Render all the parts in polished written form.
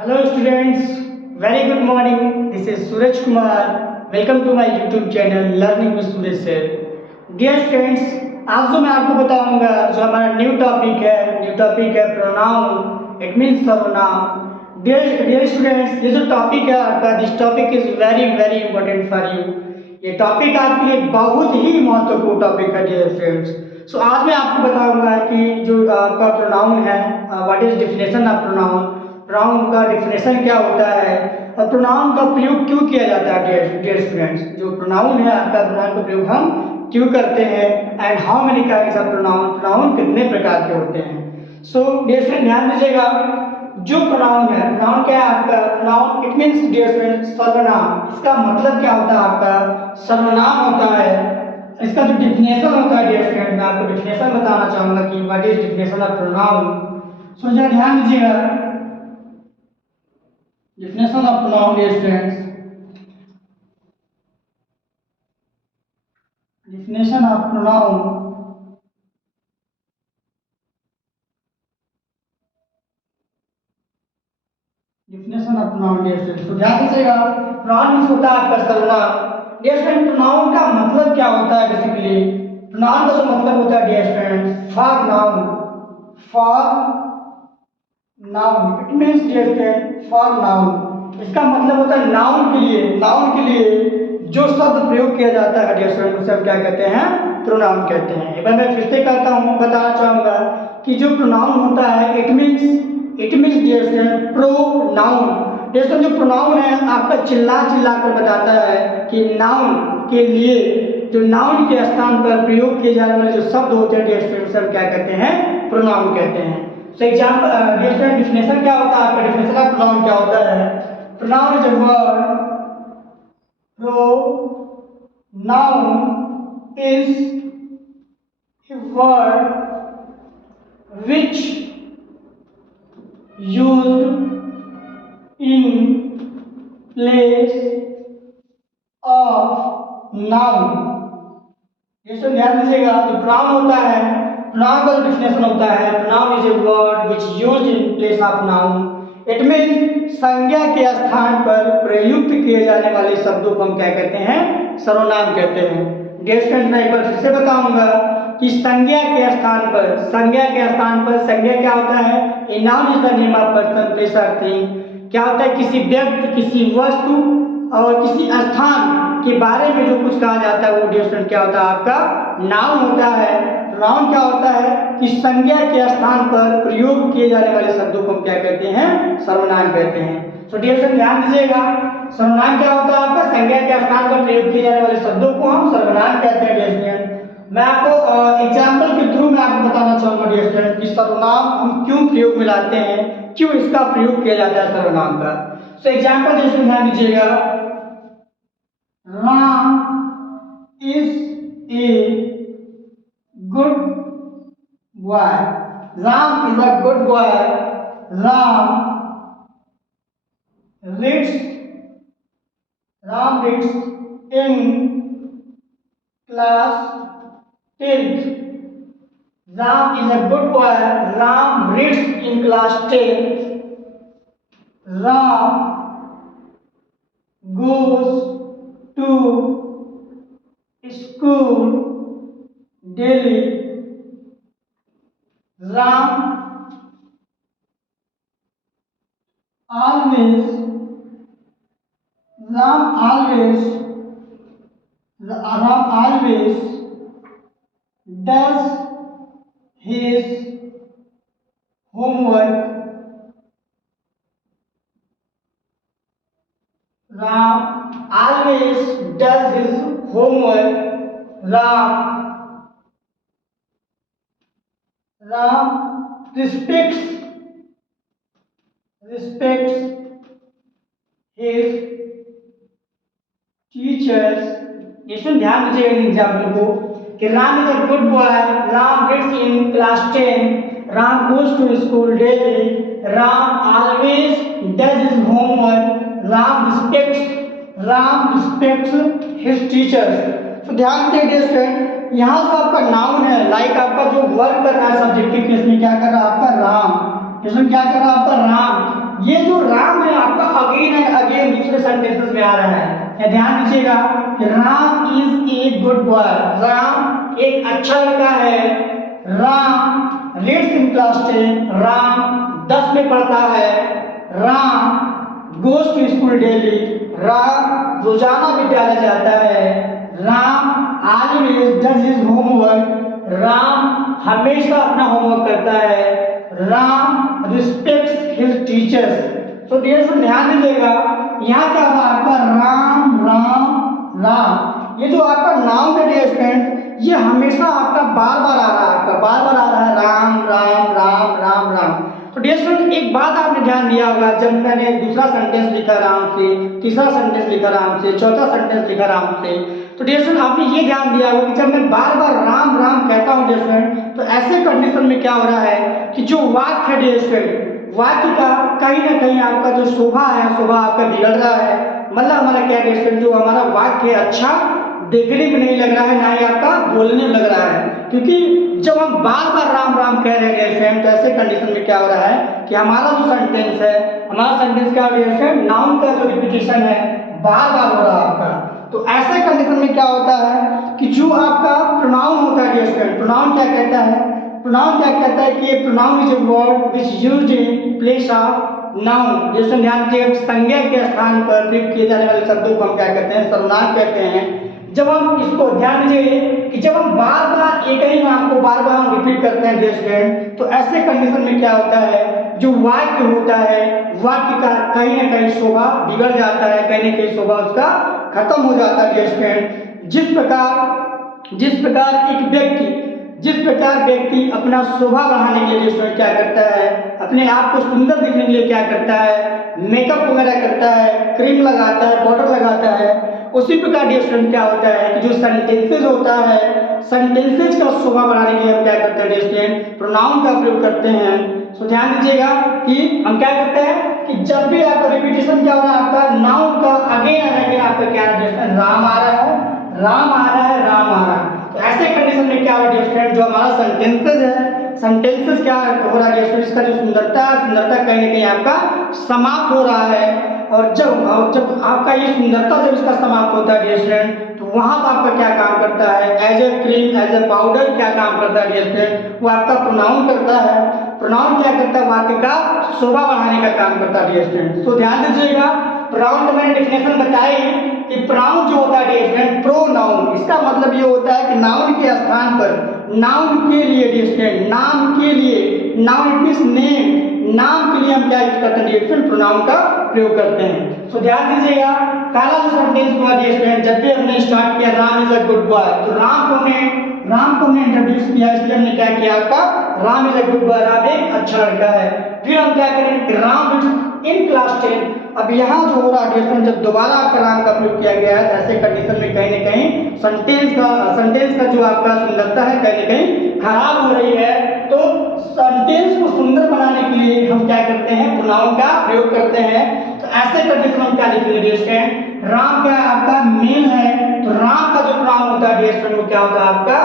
Hello students, very good morning. This is Suraj Kumar. Welcome to my YouTube channel Learning with Suraj Sir. Dear students, आज जो मैं आपको बताऊंगा जो हमारा न्यू टॉपिक है प्रोनाउन. इट मीन्स सर्वनाम. डियर स्टूडेंट्स, ये जो टॉपिक है आपका, this topic is very important for you. ये टॉपिक आपके लिए बहुत ही महत्वपूर्ण टॉपिक है डियर स्टूडेंट्स. सो आज मैं आपको बताऊंगा कि जो आपका प्रोनाउन है, what is definition of pronoun, pronoun का डिफिनेशन क्या होता है और प्रोनाउन का प्रयोग क्यों किया जाता है. डियर स्टूडेंट्स, जो प्रोनाउन है आपका, प्रोनाउन का प्रयोग हम क्यों करते हैं and how many types of pronoun, pronoun कितने प्रकार के होते हैं. सो डियर स्टूडेंट ध्यान दीजिएगा, जो प्रोनाउन है, प्रोनाउन क्या है आपका, pronoun it means dear student सर्वनाम. इसका मतलब क्या होता है आपका, सर्वनाम होता है. इसका जो डिफिनेशन होता है डियर स्टूडेंट, मैं आपको डिफिनेशन बताना चाहूंगा कि what is definition of pronoun. So जरा ध्यान दीजिएगा, definition of pronoun dear students. Definition of pronoun. Definition of pronoun dear students. तो ध्यान दीजिएगा, pronoun मीन्स होता है आपका सर्वनाम. dear students, pronoun का मतलब क्या होता है बेसिकली. pronoun का जो मतलब होता है dear students, for noun. It means dear students for noun. इसका मतलब होता है नाउन के लिए जो शब्द प्रयोग किया जाता है डियर स्टूडेंट, उसे हम क्या कहते हैं, प्रोनाउन कहते हैं. एक बार मैं फिर से कहता हूँ, बताना चाहूंगा कि जो प्रोनाउन होता है it means dear student pronoun. Dear student, जो प्रोनाउन है आपका चिल्ला कर बताता है कि नाउन के लिए, जो नाउन के स्थान पर प्रयोग किए जाने वाले जो शब्द होते हैं डियर स्टूडेंट, उसे हम क्या कहते हैं, प्रोनाउन कहते हैं. So example dear student, definition क्या होता है आपका, डिफिनेशन ऑफ प्रोनाउन क्या होता है. Pronoun is a word. Pronoun is a word which used in place of noun. ये सब ध्यान दीजिएगा, जो pronoun होता है, pronoun का डिफिनेशन होता है, pronoun is a word which used in place of noun. It mean संज्ञा के स्थान पर प्रयुक्त किए जाने वाले शब्दों को हम क्या कहते हैं, सर्वनाम कहते हैं. डियर स्टूडेंट, मैं एक बार फिर से बताऊंगा कि संज्ञा के स्थान पर संज्ञा क्या होता है, a noun is the name of person, place और थिंग. क्या होता है, किसी व्यक्ति, किसी वस्तु और किसी स्थान के बारे में जो कुछ कहा जाता है वो डियर स्टूडेंट क्या होता है, आपका नाउन होता है. नाउन क्या होता है कि संज्ञा के स्थान पर प्रयोग किए जाने वाले शब्दों को हम क्या कहते हैं, सर्वनाम कहते हैं. सो डियर स्टूडेंट ध्यान दीजिएगा, सर्वनाम क्या होता है आपका, संज्ञा के स्थान पर प्रयोग किए जाने वाले शब्दों को हम सर्वनाम कहते हैं. डियर स्टूडेंट, मैं आपको एग्जांपल के थ्रू मैं आपको बताना चाहूंगा डियर स्टूडेंट कि सर्वनाम हम क्यों प्रयोग में लाते हैं, क्यों इसका प्रयोग किया जाता है सर्वनाम का. सो एग्जांपल डियर स्टूडेंट ध्यान दीजिएगा, Ram is A good boy. Ram is a good boy. Ram reads in class 10th. Ram is a good boy. Ram reads in class 10th. Ram goes to school daily. Ram always does his homework. Ram always does his homework. Ram respects his teachers. इसमें ध्यान दीजिएगा इन example को कि Ram is a good boy, Ram reads in class 10, Ram goes to school daily, Ram always does his homework, Ram respects his teachers. तो ध्यान दीजिए dear student, यहाँ जो आपका नाउन है, लाइक आपका जो वर्क कर रहा है सब्जेक्टिव केस में क्या कर रहा है आपका, राम. इसमें क्या कर रहा है आपका, राम. ये जो राम है आपका अगेन एंड अगेन दूसरे सेंटेंसेस में आ रहा है। या ध्यान दीजिएगा कि Ram is a good boy, Ram एक अच्छा लड़का है। Ram reads in class 10, Ram 10 में पढ़ता है। Ram goes to school daily, Ram रोजाना विद्यालय जाता है। Ram always does his homework, Ram हमेशा अपना होमवर्क करता है। Ram respects his teachers. तो डियर फ्रेंड ध्यान दीजिएगा, यहाँ क्या होगा आपका राम राम राम। ये जो आपका नाउन है डियर फ्रेंड, ये हमेशा आपका बार बार आ रहा है, आपका बार बार आ रहा है राम राम राम राम राम। तो डियर फ्रेंड एक बात आपने ध्यान दिया होगा, जब मैंने दूसरा सेंटेंस लिखा राम से, तीसरा सेंटेंस लिखा राम से, चौथा सेंटेंस लिखा राम से, तो डियर फ्रेंड आपने ये ध्यान दिया होगा कि जब मैं बार बार राम राम कहता हूँ डियर फ्रेंड, तो ऐसे कंडीशन में क्या हो रहा है कि जो वाक्य है डियर फ्रेंड, वाक्य का कहीं ना कहीं आपका जो शोभा है, शोभा आपका बिगड़ रहा है। मतलब हमारा क्या डियर फ्रेंड, जो हमारा वाक्य है अच्छा देखने में नहीं लग रहा है, ना ही आपका बोलने में लग रहा है। क्योंकि जब हम बार बार राम राम कह रहे हैं फ्रेंड, तो ऐसे कंडीशन में क्या हो रहा है कि हमारा जो सेंटेंस है, हमारा सेंटेंस क्या हो रहा है फ्रेंड, नाउन का जो रिपीटिशन है बार बार हो रहा है आपका। तो ऐसे कंडीशन में क्या होता है कि जो आपका प्रोनाउन होता है डियर फ्रेंड, प्रोनाउन क्या कहता है, प्रोनाउन क्या कहता है कि pronoun is a word which used in place of noun. जैसे ध्यान दीजिए, संज्ञा के स्थान पर प्रयोग किए जाने वाले शब्दों को हम क्या कहते हैं, सर्वनाम कहते हैं। जब हम इसको ध्यान दीजिए कि जब हम बार बार एक ही नाम को बार बार हम रिपीट करते हैं डियर फ्रेंड, तो ऐसे कंडीशन में क्या होता है, जो वाक्य होता है, वाक्य का कहीं ना कहीं शोभा बिगड़ जाता है, कहीं ना कहीं शोभा उसका खत्म हो जाता है डियर फ्रेंड। जिस प्रकार जिस प्रकार व्यक्ति अपना शोभा बढ़ाने के लिए क्या करता है, अपने आप को सुंदर दिखने के लिए क्या करता है, मेकअप वगैरह करता है, क्रीम लगाता है, पाउडर लगाता है, उसी प्रकार डियर फ्रेंड क्या होता है कि जो सेंटेंसेज होता है, सेंटेंसेज का शोभा बढ़ाने के लिए हम क्या करते हैं डियर फ्रेंड, प्रोनाउन का प्रयोग करते हैं। सो ध्यान दीजिएगा कि हम क्या करते हैं कि जब भी आपका रिपीटिशन क्या हो रहा है, आपका नाउन का अगेन एंड अगेन आपका क्या है, राम आ रहा है, राम आ रहा है, राम आ रहा है। तो ऐसे कंडीशन में क्या हो रहा है डियर फ्रेंड, जो हमारा सेंटेंसेज है, सेंटेंसेज क्या हो रहा है डियर फ्रेंड, इसका जो सुंदरता है, सुंदरता कहीं ना कहीं आपका समाप्त हो रहा है। और जब आपका ये सुंदरता जब इसका समाप्त होता है डियर फ्रेंड, तो वहां पर आपका क्या काम करता है, as a cream, as a powder क्या काम करता है डियर फ्रेंड, वो आपका प्रोनाउन करता है। प्रोनाउन क्या करता है, वाक्य का शोभा बढ़ाने का काम करता है डियर फ्रेंड। तो ध्यान दीजिएगा, प्रोनाउन का मैंने डेफिनेशन बताई कि प्रोनाउन जो होता है डियर फ्रेंड, प्रोनाउन, इसका मतलब ये होता है कि नाउन के स्थान पर, नाउन के लिए डियर फ्रेंड, नाम के लिए, नाउन इट मींस नेम, नाम के लिए हम क्या यूज करते हैं डियर फ्रेंड, प्रोनाउन का प्रयोग करते हैं। सो ध्यान दीजिएगा, पहला जो सेंटेंस हुआ डियर फ्रेंड, जब भी हमने स्टार्ट किया Ram is a good boy, तो राम को हमने इंट्रोड्यूस किया, इसलिए हमने क्या किया आपका, Ram is a good boy, Ram एक अच्छा लड़का है। फिर हम क्या करेंगे, राम इज इन क्लास 10। अब यहाँ जो हो रहा है डियर फ्रेंड, जब दोबारा आपका राम का प्रयोग किया गया है, ऐसे कंडीशन में कहीं ना कहीं सेंटेंस का जो आपका सुंदरता है कहीं ना कहीं खराब हो रही है। तो सेंटेंस को सुंदर बनाने के लिए हम क्या करते हैं, प्रोनाउन का प्रयोग करते हैं। तो ऐसे कंडीशन में क्या लिखेंगे डियर फ्रेंड, राम क्या आपका मेल है, तो राम का जो प्रोनाउन होता है डियर फ्रेंड वो क्या होता है आपका,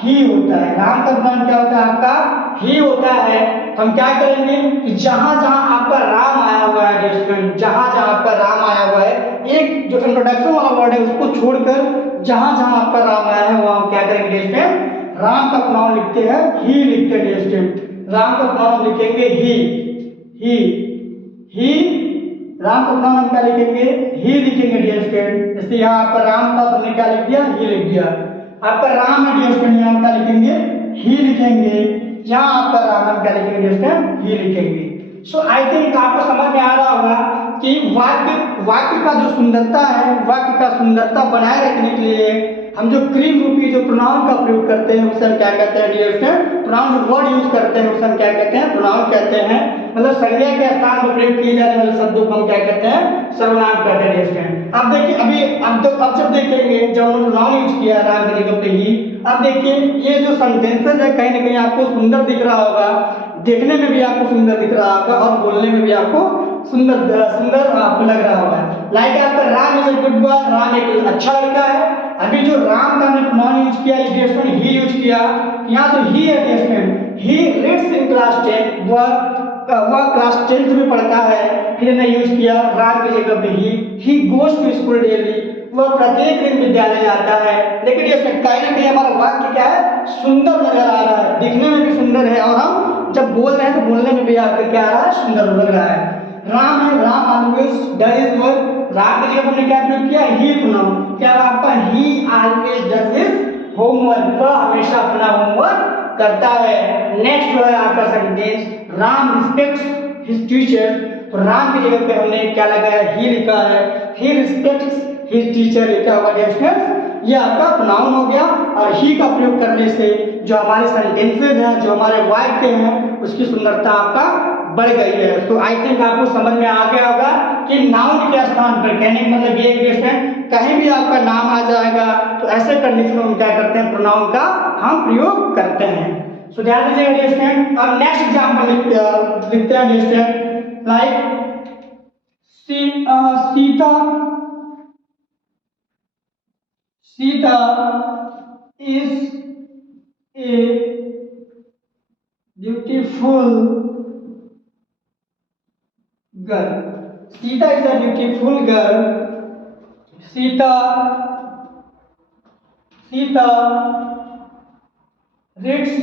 ही होता है। राम का प्रोनाउन क्या होता है आपका, ही होता है। तो हम क्या करेंगे कि जहां जहां आपका राम आया हुआ है डियर फ्रेंड, जहां जहां आपका राम आया हुआ है, एक जो इंट्रोडक्शन वाला वर्ड है उसको छोड़कर जहां जहां आपका राम आया है वहां हम क्या करेंगे डियर फ्रेंड, राम का प्रोनाउन लिखते हैं, ही लिखते हैं डियर फ्रेंड। राम का प्रोनाउन लिखेंगे ही, राम का प्रोनाउन हम क्या लिखेंगे, ही लिखेंगे डियर फ्रेंड। जैसे यहाँ आपका राम था तो हमने क्या लिख दिया, ही लिख दिया। आपका राम है डियर फ्रेंड, यहाँ हम क्या लिखेंगे, ही लिखेंगे। यहाँ आपका राम हम क्या लिखेंगे डियर फ्रेंड, ही लिखेंगे। सो आई थिंक आपको समझ में आ रहा होगा कि वाक्य का जो सुंदरता है, वाक्य का सुंदरता बनाए रखने के लिए हम जो क्रीम रूपी जो प्रोनाउन का प्रयोग करते हैं उसे हम क्या कहते हैं डियर फ्रेंड, प्रोनाउन जो वर्ड यूज करते हैं उसे हम क्या कहते हैं, प्रोनाउन कहते हैं। मतलब संज्ञा के स्थान पर प्रयोग किए जाने वाले शब्दों को हम क्या कहते हैं, सर्वनाम कहते हैं डियर फ्रेंड। अब देखिए अब जब देखेंगे, जब हमने प्रोनाउन यूज किया राम की जगह पे ही, अब देखिए ये जो सेंटेंसेस है कहीं ना कहीं आपको सुंदर दिख रहा होगा, देखने में भी आपको सुंदर दिख रहा होगा और बोलने में भी आपको सुंदर आपको लग रहा होगा। लाइक आपका Ram is a good boy, Ram एक अच्छा लड़का है। अभी जो राम का हमने प्रोनाउन यूज किया, डियर फ्रेंड ही यूज किया, यहाँ जो ही है dear friend, he reads in class 10 वह वह क्लास 10th में पढ़ता है। फिर हमने यूज किया राम की जगह पे he goes to school daily, वह प्रत्येक दिन विद्यालय जाता है। लेकिन इसमें कहीं ना कहीं हमारा वाक्य क्या है, सुंदर नजर आ रहा है, दिखने में भी सुंदर है और हम जब बोल रहे हैं तो बोलने में भी आपका क्या आ रहा है, सुंदर लग रहा है। राम है, Ram always does his work, Ram की जगह हमने क्या प्रयोग किया, ही प्रोनाउन। क्या आपका ही ऑलवेज डज हिज होमवर्क, वह हमेशा अपना होमवर्क करता है। नेक्स्ट जो है आपका sentence, Ram respects his teacher, तो राम की जगह पे हमने क्या लगाया, ही लिखा है। ही रिस्पेक्ट्स हिज टीचर लिखा हुआ है, ये आपका प्रोनाउन हो गया। और ही का प्रयोग करने से जो हमारे सेंटेंसेस हैं, जो हमारे वाक्य हैं, उसकी सुंदरता आपका बढ़ गई है। तो आई थिंक आपको समझ में आ गया होगा कि नाउन के स्थान पर, कहने का मतलब ये डिफरेंट, कहीं भी आपका नाम आ जाएगा तो ऐसे कंडीशन में हम क्या करते हैं, प्रोनाउन का हम प्रयोग करते हैं। सो ध्यान दीजिएगा स्टूडेंट। अब नेक्स्ट एग्जांपल लिखते हैं student, like Sita is a beautiful girl. Sita is a beautiful girl. Sita reads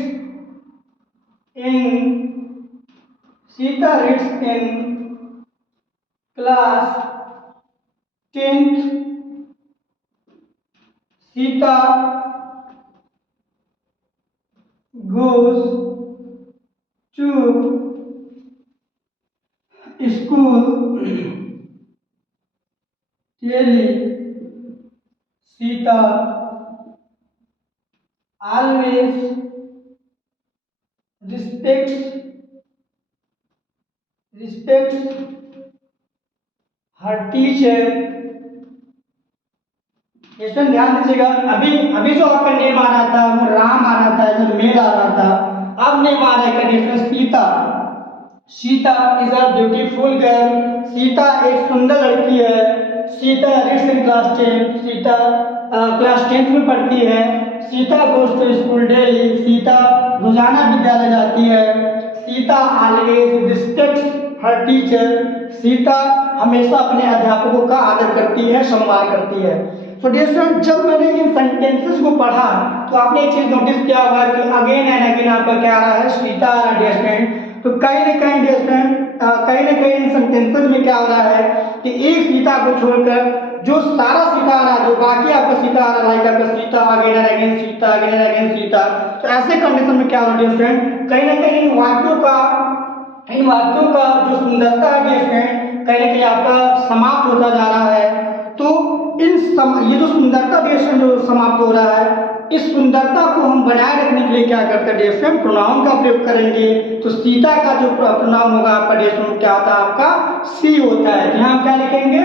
in class 10th. Sita goes to school daily. Sita always respects her teacher. इसमें ध्यान दीजिएगा, अभी जो आपका नेम आ रहा था वो राम आ रहा था, इसमें मेल आ रहा था। अब नेम आ रहा है condition Sita is a beautiful girl, Sita एक सुंदर लड़की है। Sita reads in class 10, Sita class 10th में पढ़ती है। Sita goes to school daily, Sita रोजाना विद्यालय जाती है। Sita always respects her teacher, Sita हमेशा अपने अध्यापकों का आदर करती है, सम्मान करती है। तो डियर स्टूडेंट, जब मैंने इन सेंटेंसेस को पढ़ा तो आपने एक चीज नोटिस किया होगा कि अगेन एंड अगेन आपका क्या आ रहा है, सीता आ रहा है डियर स्टूडेंट। तो कहीं ना कहीं डियर स्टूडेंट, कहीं ना कहीं इन सेंटेंसेस में क्या हो रहा है कि एक सीता को छोड़कर जो सारा सीता आ रहा है, जो बाकी आपका सीता आ रहा है, लाइक आपका Sita again and again Sita, again and again Sita, तो ऐसे कंडीशन में क्या हो रहा है डियर स्टूडेंट, कहीं ना कहीं इन वाक्यों का जो सुंदरता है डियर स्टूडेंट, कहीं ना कहीं आपका समाप्त होता जा रहा है। तो ये जो सुंदरता डियर स्टूडेंट जो समाप्त हो रहा है, इस सुंदरता को हम बनाए रखने के लिए क्या करते हैं डियर स्टूडेंट, प्रोनाउन का प्रयोग करेंगे। तो सीता का जो प्रोनाउन होगा आपका डियर स्टूडेंट क्या होता है, आपका सी होता है। यहाँ हम क्या लिखेंगे,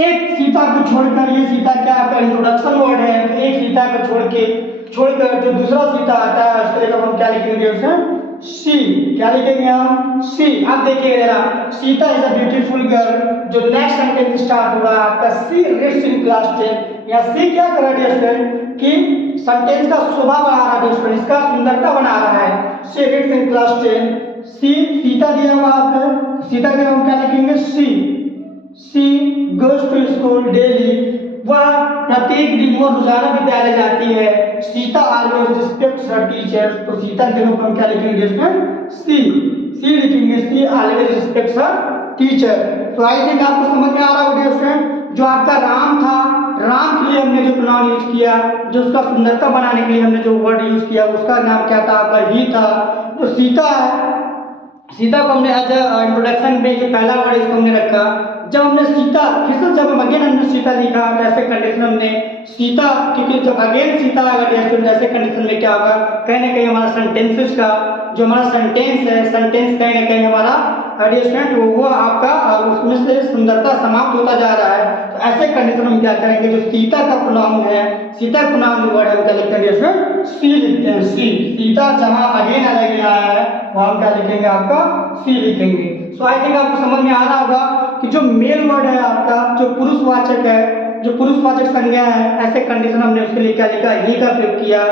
एक सीता को छोड़कर, ये सीता क्या आपका इंट्रोडक्शन वर्ड है, तो एक सीता को छोड़कर जो दूसरा सीता आता है उसके लिए हम क्या लिखेंगे, उसमें सी, क्या लिखेंगे हम, सी। अब देखिए जरा, Sita is a beautiful girl, जो नेक्स्ट सेंटेंस स्टार्ट हुआ आपका सी रीड्स इन क्लास 10, या सी क्या कर रहा है स्टूडेंट कि सेंटेंस का शोभा बढ़ा रहा है स्टूडेंट, इसका सुंदरता बना रहा है। सी रीड्स इन क्लास 10, सी सीता दिया हुआ आपको, सीता के हम क्या लिखेंगे, she goes to school daily, वह प्रत्येक दिन वो रोजाना विद्यालय जाती है। सीता ऑलवेज रिस्पेक्ट्स हर टीचर्स, तो सीता के जगह हम क्या लिखेंगे इसमें, सी लिखेंगे, सी ऑलवेज रिस्पेक्ट्स हर टीचर। तो आई थिंक आपको समझ में आ रहा होगा स्टूडेंट, जो आपका राम था, राम के लिए हमने जो प्रोनाउन यूज किया, जो उसका सुंदरता बनाने के लिए हमने जो वर्ड यूज किया, उसका नाम क्या था, आपका ही था। जो सीता है, सीता को हमने एज इंट्रोडक्शन में जो पहला वर्ड इसको हमने रखा। जब हमने सीता, फिर से जब हम अगेन हमने सीता लिखा तो ऐसे कंडीशन हमने सीता, क्योंकि जब अगेन सीता अगर ऐसे कंडीशन में क्या होगा, कहीं ना कहीं हमारा सेंटेंसेस का जो हमारा सेंटेंस है, सेंटेंस कहीं ना कहीं हमारा स्टूडेंट वो आपका उसमें से सुंदरता समाप्त होता जा रहा है। तो ऐसे कंडीशन में क्या करेंगे, जो सीता का प्रोनाउन है, सीता प्रोनाउन जो वर्ड है क्या लिखते हैं स्टूडेंट, सी लिखते हैं, सी। सीता जहां अगेन अलग आया है वहां हम क्या लिखेंगे, आपका सी लिखेंगे। सो आई थिंक आपको समझ में आ रहा होगा कि जो मेल वर्ड है आपका, जो पुरुषवाचक है, जो पुरुषवाचक संज्ञा है, ऐसे कंडीशन हमने उसके लिए क्या लिखा, ही का प्रयोग किया।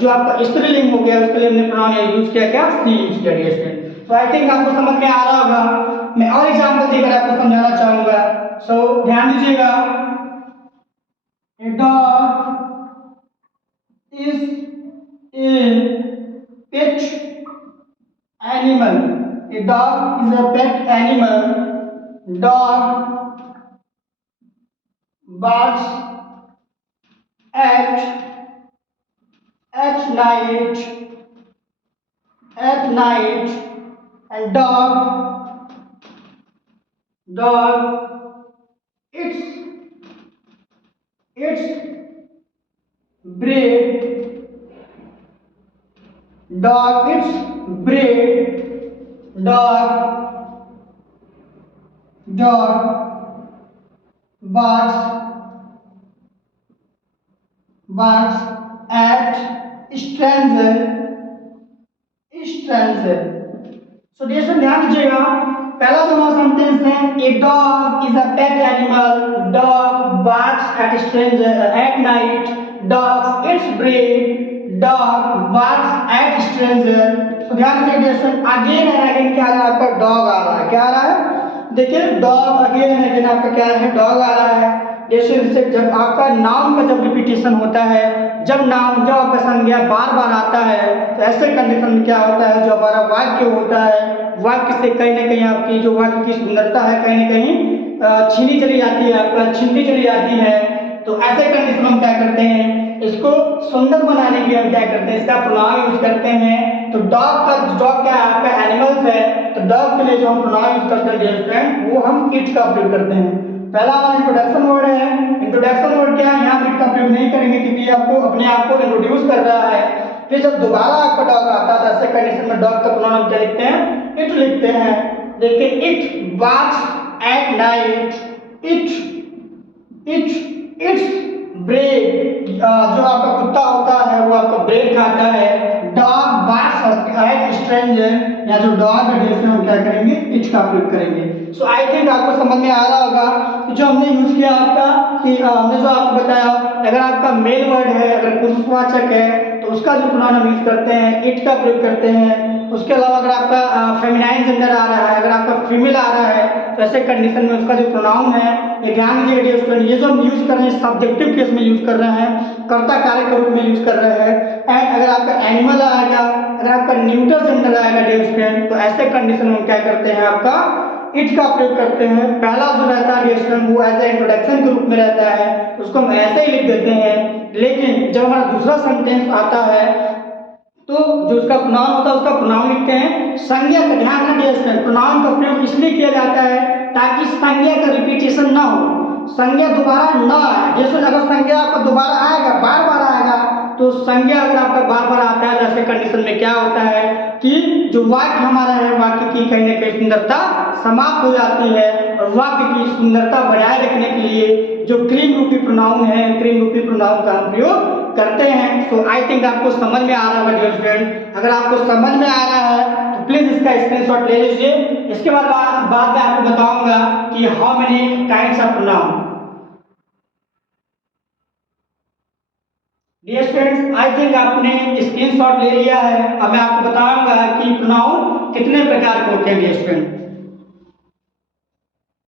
जो आपका स्त्रीलिंग हो गया उसके लिए हमने प्रोनाउन यूज किया, क्या, सी यूज किया। तो आई थिंक आपको समझ में आ रहा होगा। मैं और एग्जाम्पल देकर आपको समझाना चाहूंगा। सो ध्यान दीजिएगा। ए dog is a pet animal. A dog is a pet animal. Dog barks at night and dog its bread dog its bread dog barks at stranger। So dear ध्यान दीजिएगा। पहला जो हमारा सेंटेंस है, A dog is a pet animal, dog barks at stranger at night, dogs eats bread, dog barks at stranger. So ध्यान दीजिए dear, again and again क्या आ रहा है आपका, डॉग आ रहा है। क्या आ रहा है, देखिए डॉग अगेन एंड अगेन आपका क्या है, डॉग आ रहा है। जैसे इससे जब आपका नाउन का जब रिपीटेशन होता है, जब नाउन जब आपका संज्ञा बार बार आता है, तो ऐसे कंडीशन में क्या होता है, जो हमारा वाक्य होता है, वाक्य से कहीं ना कहीं आपकी जो वाक्य की सुंदरता है कहीं ना कहीं छीनी चली जाती है, आपका छीनती चली जाती है। तो ऐसे कंडीशन में हम क्या करते हैं, इसको सुंदर बनाने के लिए हम क्या करते हैं, इसका प्रोनाउन यूज करते हैं। तो डॉग क्या है आपका एनिमल्स है, तो डॉग के लिए जो हम प्रोनाउन यूज करते हैं डियर फ्रेंड, वो हम इट का उपयोग करते हैं। पहला हमारा इंट्रोडक्शन वर्ड है। इंट्रोडक्शन वर्ड क्या है, यहाँ इट का प्रयोग नहीं करेंगे क्योंकि आपको अपने आप को इंट्रोड्यूस कर रहा है। फिर जब दोबारा आपका डॉग आता है, ऐसे कंडीशन में डॉग का प्रोनाउन क्या लिखते हैं, इट लिखते हैं। देखिए it barks at night, it's bread, जो आपका कुत्ता होता है वो आपका ब्रेड खाता है। डॉग बार्क्स एट स्ट्रेंजर, या जो डॉग है जिसमें हम क्या करेंगे, इट का प्रयोग करेंगे। सो आई थिंक आपको समझ में आ रहा होगा कि जो हमने यूज किया आपका, कि हमने जो आपको बताया, अगर आपका मेल वर्ड है, अगर पुरुषवाचक है, तो उसका जो प्रोनाउन हम यूज करते हैं, इट का प्रयोग करते हैं। उसके अलावा अगर आपका फेमिनाइन जेंडर आ रहा है, अगर आपका फीमेल आ रहा है, तो ऐसे कंडीशन में उसका जो प्रोनाउन है, ये ध्यान दीजिएगा डियर स्टूडेंट, ये जो हम यूज कर रहे हैं सब्जेक्टिव केस में यूज कर रहे हैं, कर्ता कार्य के रूप में यूज कर रहे हैं। एंड अगर आपका एनिमल आएगा, अगर आपका न्यूटर जेंडर आएगा डियर स्टूडेंट, तो ऐसे कंडीशन में हम क्या करते हैं, आपका इट का प्रयोग करते हैं। पहला जो रहता है डियर स्टूडेंट, वो एज ए इंट्रोडक्शन के रूप में रहता है, उसको हम ऐसे ही लिख देते हैं। लेकिन जब हमारा दूसरा सेंटेंस आता है, तो जो उसका प्रोनाउन होता है उसका प्रोनाउन लिखते हैं। संज्ञा का ध्यान रखिए, प्रोनाउन का प्रयोग इसलिए किया जाता है ताकि संज्ञा का रिपीटेशन ना हो, संज्ञा दोबारा ना आए। जैसे अगर संज्ञा आपका दोबारा आएगा, बार बार आएगा, तो संज्ञा अगर आपका बार बार आता है, ऐसे कंडीशन में क्या होता है कि जो वाक्य हमारा है, वाक्य की कहीं ना कहीं सुंदरता समाप्त हो जाती है। और वाक्य की सुंदरता बनाए रखने के लिए जो क्रीम रूपी प्रोनाउन है, क्रीम रूपी प्रोनाउन का हम प्रयोग करते हैं। सो आई थिंक आपको समझ में आ रहा होगा डियर स्टूडेंट। अगर आपको समझ में आ रहा है तो प्लीज इसका स्क्रीनशॉट ले लीजिए। इसके बाद में आपको बताऊंगा कि how many kinds of pronoun. Dear students, I think आपने स्क्रीनशॉट ले लिया है। अब मैं आपको बताऊंगा कि प्रोनाउन कितने प्रकार के होते हैं डियर स्टूडेंट।